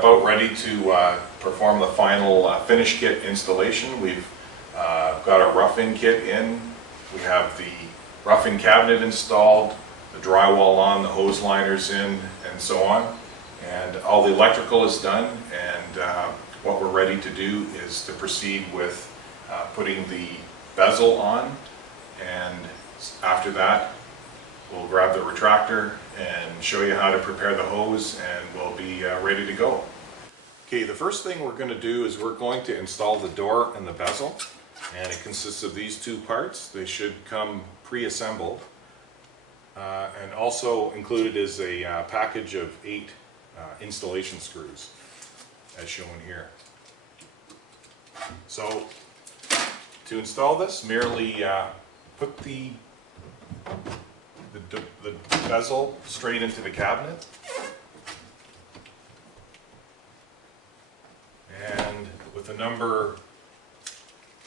about ready to perform the final finish kit installation. We've got our roughing kit in. We have the roughing cabinet installed, the drywall on, the hose liners in, and so on. And all the electrical is done, and what we're ready to do is to proceed with putting the bezel on, and after that we'll grab the retractor and show you how to prepare the hose, and we'll be ready to go. Okay, the first thing we're going to do is we're going to install the door and the bezel, and it consists of these two parts. They should come pre-assembled, and also included is a package of 8 installation screws as shown here. So to install this, merely put the bezel straight into the cabinet, and with a number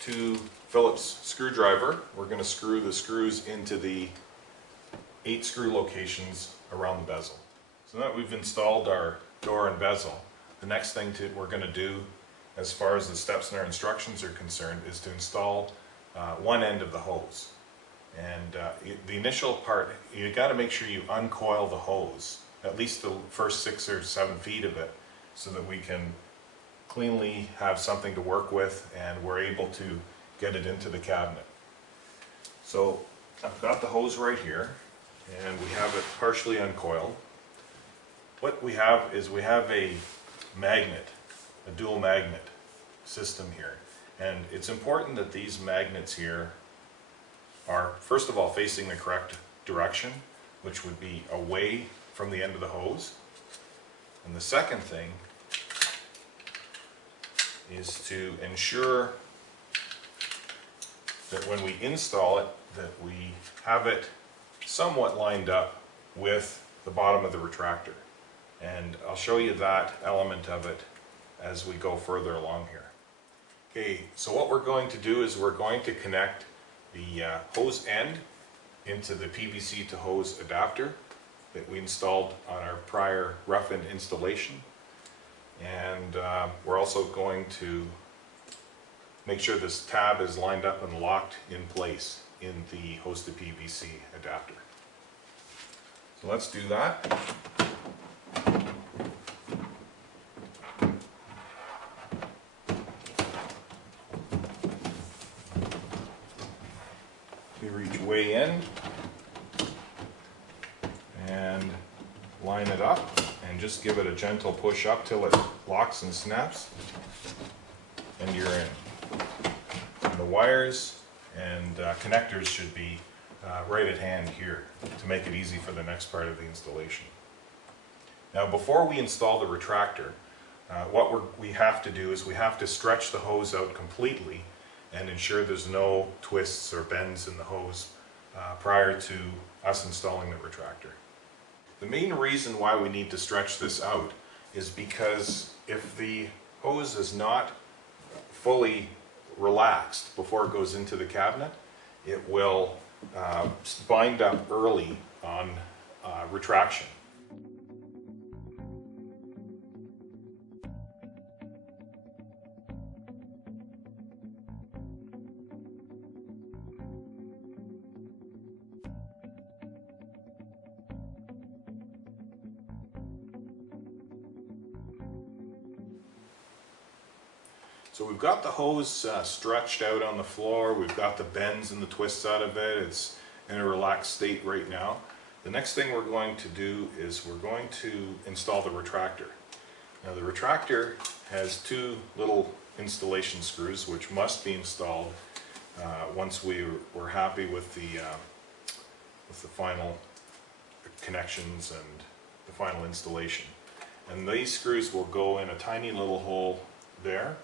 2 Phillips screwdriver, we're going to screw the screws into the 8 screw locations around the bezel. So now that we've installed our door and bezel, the next thing we're going to do, as far as the steps in our instructions are concerned, is to install one end of the hose. And the initial part, you got to make sure you uncoil the hose, at least the first 6 or 7 feet of it, so that we can cleanly have something to work with and we're able to get it into the cabinet. So I've got the hose right here, and we have it partially uncoiled. What we have is we have a magnet, a dual magnet system here, and it's important that these magnets here are first of all facing the correct direction, which would be away from the end of the hose. And the second thing is to ensure that when we install it, that we have it somewhat lined up with the bottom of the retractor. And I'll show you that element of it as we go further along here. Okay, so what we're going to do is we're going to connect the hose end into the PVC to hose adapter that we installed on our prior rough-in installation. And we're also going to make sure this tab is lined up and locked in place in the hose to PVC adapter. So let's do that. We reach way in and line it up, and just give it a gentle push up till it locks and snaps, and you're in. And the wires and connectors should be right at hand here to make it easy for the next part of the installation. Now, before we install the retractor, what we have to do is we have to stretch the hose out completely and ensure there's no twists or bends in the hose prior to us installing the retractor. The main reason why we need to stretch this out is because if the hose is not fully relaxed before it goes into the cabinet, it will bind up early on retraction. So we've got the hose stretched out on the floor, we've got the bends and the twists out of it, it's in a relaxed state right now. The next thing we're going to do is we're going to install the retractor. Now the retractor has 2 little installation screws which must be installed once we're happy with the final connections and the final installation. And these screws will go in a tiny little hole there,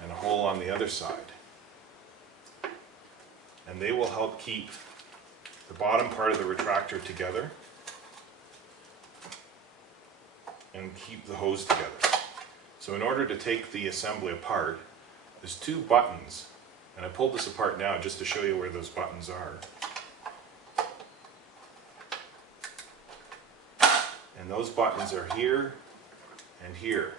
and a hole on the other side, and they will help keep the bottom part of the retractor together and keep the hose together. So in order to take the assembly apart, there's 2 buttons, and I pulled this apart now just to show you where those buttons are. And those buttons are here and here.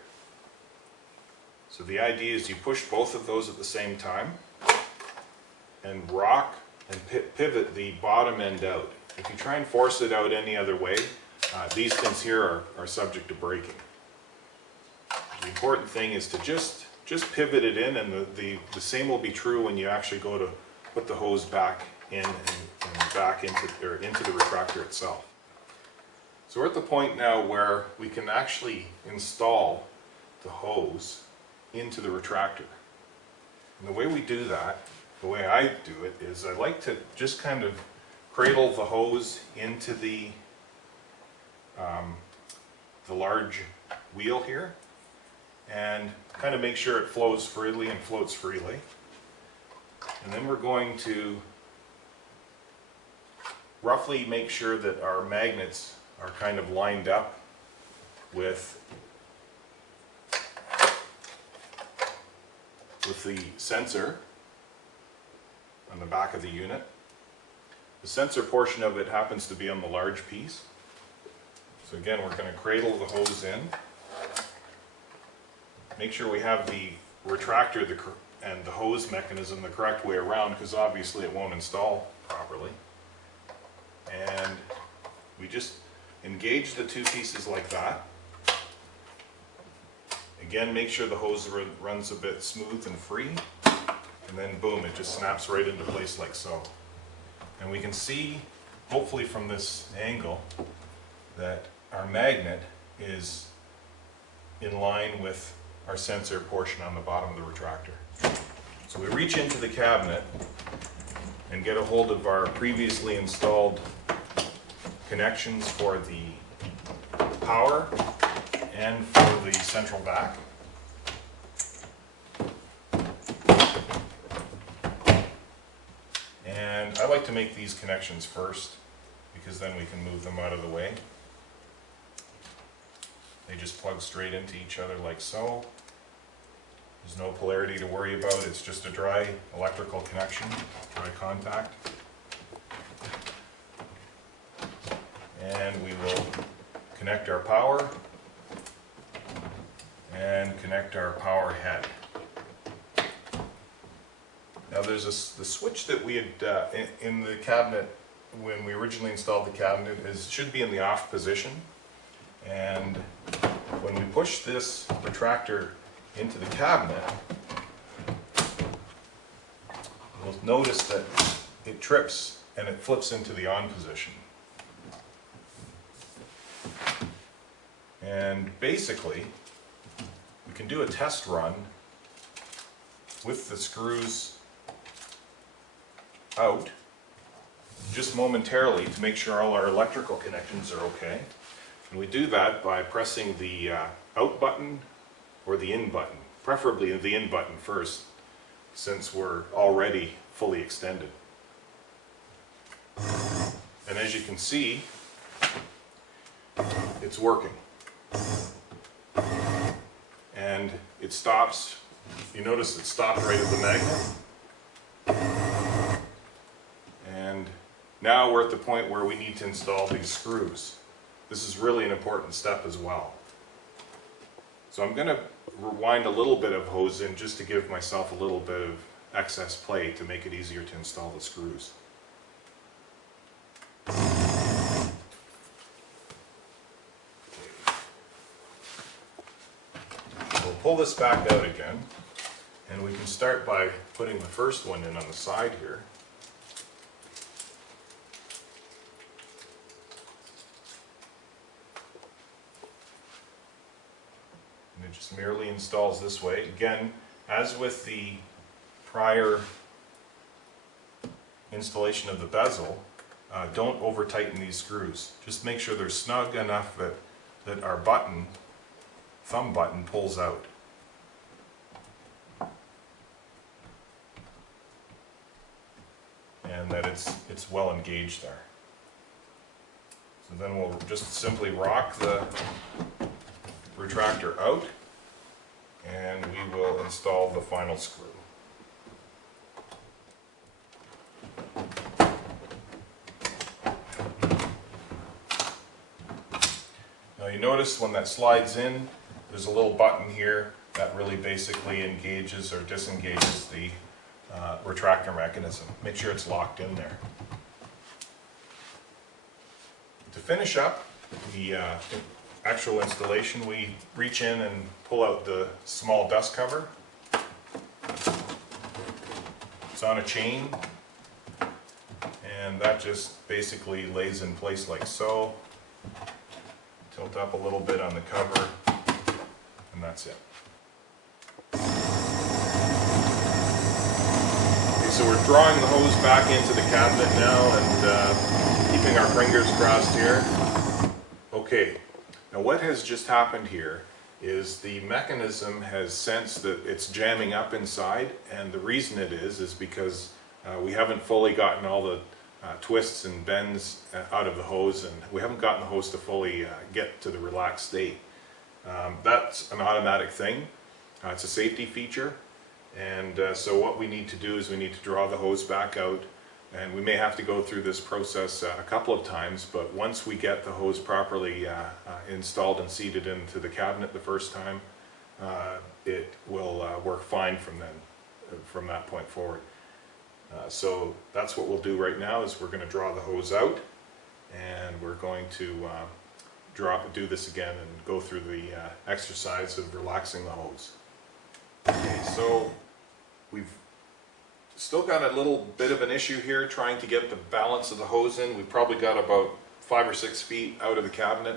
So the idea is you push both of those at the same time and rock and pivot the bottom end out. If you try and force it out any other way, these things here are subject to breaking. The important thing is to just pivot it in, and the same will be true when you actually go to put the hose back in and back into the retractor itself. So we're at the point now where we can actually install the hose into the retractor. And the way we do that, the way I do it, is I like to just kind of cradle the hose into the large wheel here and kind of make sure it flows freely and floats freely. And then we're going to roughly make sure that our magnets are kind of lined up with the sensor on the back of the unit. The sensor portion of it happens to be on the large piece. So again, we're going to cradle the hose in. Make sure we have the retractor and the hose mechanism the correct way around, because obviously it won't install properly. And we just engage the two pieces like that. Again, make sure the hose runs a bit smooth and free, and then boom, it just snaps right into place like so. And we can see, hopefully from this angle, that our magnet is in line with our sensor portion on the bottom of the retractor. So we reach into the cabinet and get a hold of our previously installed connections for the power and for the central vac. And I like to make these connections first, because then we can move them out of the way. They just plug straight into each other like so. There's no polarity to worry about, it's just a dry electrical connection, dry contact. And we will connect our power and connect our power head. Now there's the switch that we had in the cabinet when we originally installed the cabinet should be in the off position, and when we push this retractor into the cabinet, you'll notice that it trips and it flips into the on position. And basically, we can do a test run with the screws out just momentarily to make sure all our electrical connections are okay. And we do that by pressing the out button or the in button, preferably the in button first, since we're already fully extended. And as you can see, it's working. And it stops, you notice it stopped right at the magnet. And now we're at the point where we need to install these screws. This is really an important step as well. So I'm going to rewind a little bit of hose in just to give myself a little bit of excess play to make it easier to install the screws. We'll pull this back out again, and we can start by putting the first one in on the side here. And it just merely installs this way. Again, as with the prior installation of the bezel, don't over tighten these screws. Just make sure they're snug enough that our button, thumb button, pulls out. And that it's well engaged there. So then we'll just simply rock the retractor out, and we will install the final screw. Now you notice when that slides in, there's a little button here that really basically engages or disengages the retractor mechanism. Make sure it's locked in there. To finish up the actual installation, we reach in and pull out the small dust cover. It's on a chain, and that just basically lays in place like so. Tilt up a little bit on the cover, and that's it. Okay, so we're drawing the hose back into the cabinet now and keeping our fingers crossed here. Okay, now what has just happened here is the mechanism has sensed that it's jamming up inside, and the reason it is because we haven't fully gotten all the twists and bends out of the hose, and we haven't gotten the hose to fully get to the relaxed state. That's an automatic thing. It's a safety feature, and so what we need to do is we need to draw the hose back out, and we may have to go through this process a couple of times, but once we get the hose properly installed and seated into the cabinet the first time, it will work fine from that point forward. So that's what we'll do right now, is we're going to draw the hose out, and we're going to do this again and go through the exercise of relaxing the hose. Okay, so we've still got a little bit of an issue here trying to get the balance of the hose in. We've probably got about 5 or 6 feet out of the cabinet,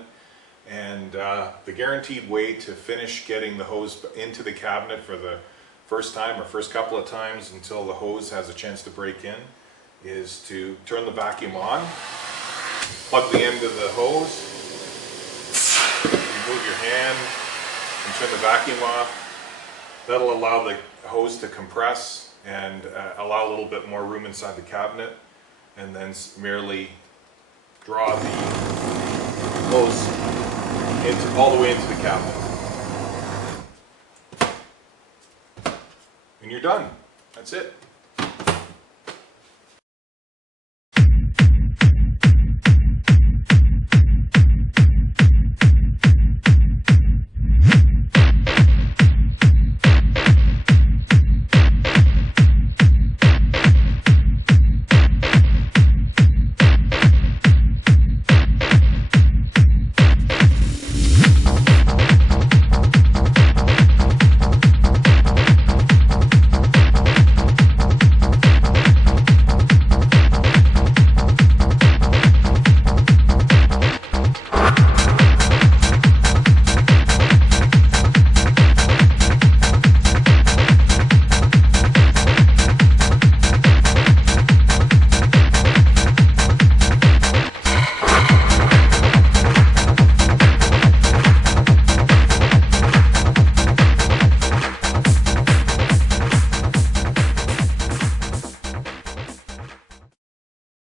and the guaranteed way to finish getting the hose into the cabinet for the first time or first couple of times until the hose has a chance to break in is to turn the vacuum on, plug the end of the hose, remove your hand and turn the vacuum off. That'll allow the hose to compress and allow a little bit more room inside the cabinet, and then merely draw the hose all the way into the cabinet. And you're done. That's it.